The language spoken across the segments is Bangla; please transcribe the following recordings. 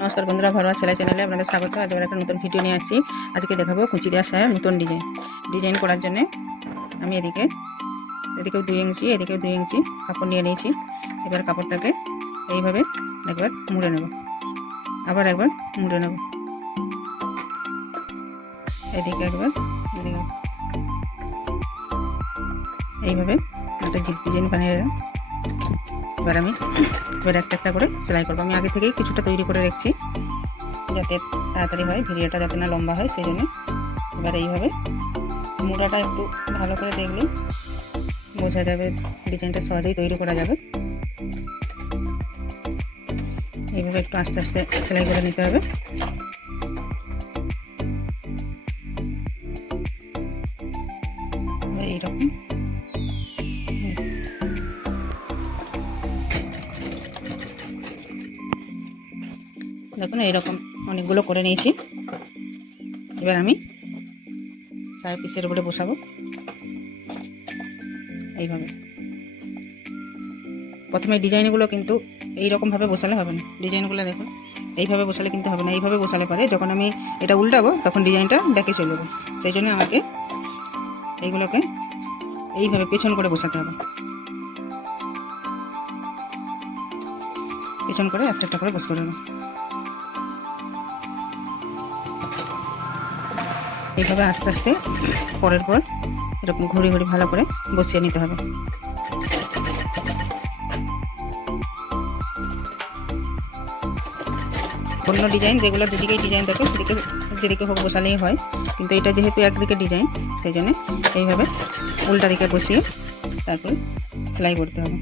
নমস্কার বন্ধুরা, ঘরোয়া সেলাই চ্যানেলে আপনাদের স্বাগত। আজ আবার একটা নতুন ভিডিও নিয়ে আসছি। আজকে দেখাবো কুচি দেওয়া সায়া নতুন ডিজাইন করার জন্য আমি এদিকেও 2 ইঞ্চি এদিকেও 2 ইঞ্চি কাপড় নিয়ে নিয়েছি। এবার কাপড়টাকে এইভাবে একবার মুড়ে নেব, আবার একবার মুড়ে নেব, এদিকে একবার এদিকে এইভাবে একটা ডিজাইন বানিয়ে নেব। এবার একটা একটা করে সেলাই করবো। আমি আগে থেকেই কিছুটা তৈরি করে রেখেছি যাতে তাড়াতাড়ি হয়, ভিডিওটা যাতে না লম্বা হয়, সেই জন্য। এবার এইভাবে মুড়াটা একটু ভালো করে দেখলে বোঝা যাবে, ডিজাইনটা সহজেই তৈরি করা যাবে। এইভাবে একটু আস্তে আস্তে সেলাই করে নিতে হবে। এইরকম দেখুন, এইরকম অনেকগুলো করে নিয়েছি। এবার আমি সায়া পিসের উপরে বসাবো এইভাবে। প্রথমে ডিজাইনগুলো কিন্তু এইরকমভাবে বসালে হবে না। ডিজাইনগুলো দেখুন, এইভাবে বসালে কিন্তু হবে না। এইভাবে বসালে পারে যখন আমি এটা উল্টাবো তখন ডিজাইনটা ব্যাকে চলে যাবে। সেই জন্য আমাকে এইগুলোকে এইভাবে পেছন করে বসাতে হবে। পেছন করে একটা একটা করে বসতে হবে। এইভাবে আস্তে আস্তে পরের পর এরকম ঘুরে ঘুরে ভালো করে বসিয়ে নিতে হবে। অন্য ডিজাইন যেগুলো দুদিকেই ডিজাইন থাকে যেদিকে হোক বসালেই হয়, কিন্তু এটা যেহেতু একদিকে ডিজাইন সেই জন্য এইভাবে উল্টা দিকে বসিয়ে তারপর সেলাই করতে হবে।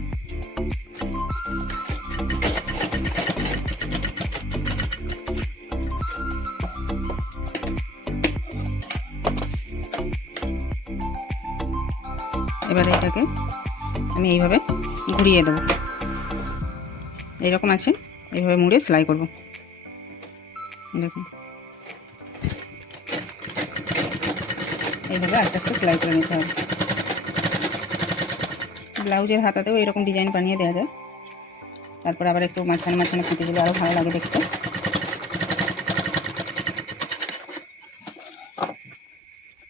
এবারে এটাকে আমি এইভাবে ঘুরিয়ে দেবো। এইরকম আছে, এইভাবে মুড়ে সেলাই করব। দেখুন, এইভাবে আস্তে আস্তে সেলাই করে নিতে হবে। ব্লাউজের হাতাতেও এরকম ডিজাইন বানিয়ে দেওয়া যায়। তারপর আবার একটু মাঝখানে মাঝখানে ফিতে দিলে আরও ভালো লাগে দেখতে।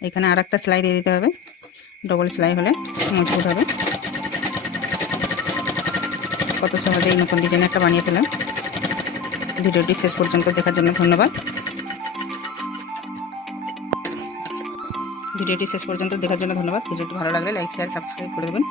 এখানে আর একটা সেলাই দিয়ে দিতে হবে, ডবল সেলাই হলে মজবুত হবে। কত সহজে এই নতুন ডিজাইন একটা বানিয়ে ফেলাম। ভিডিওটি শেষ পর্যন্ত দেখার জন্য ধন্যবাদ। ভিডিওটি ভালো লাগলে লাইক, শেয়ার, সাবস্ক্রাইব করে দেবেন।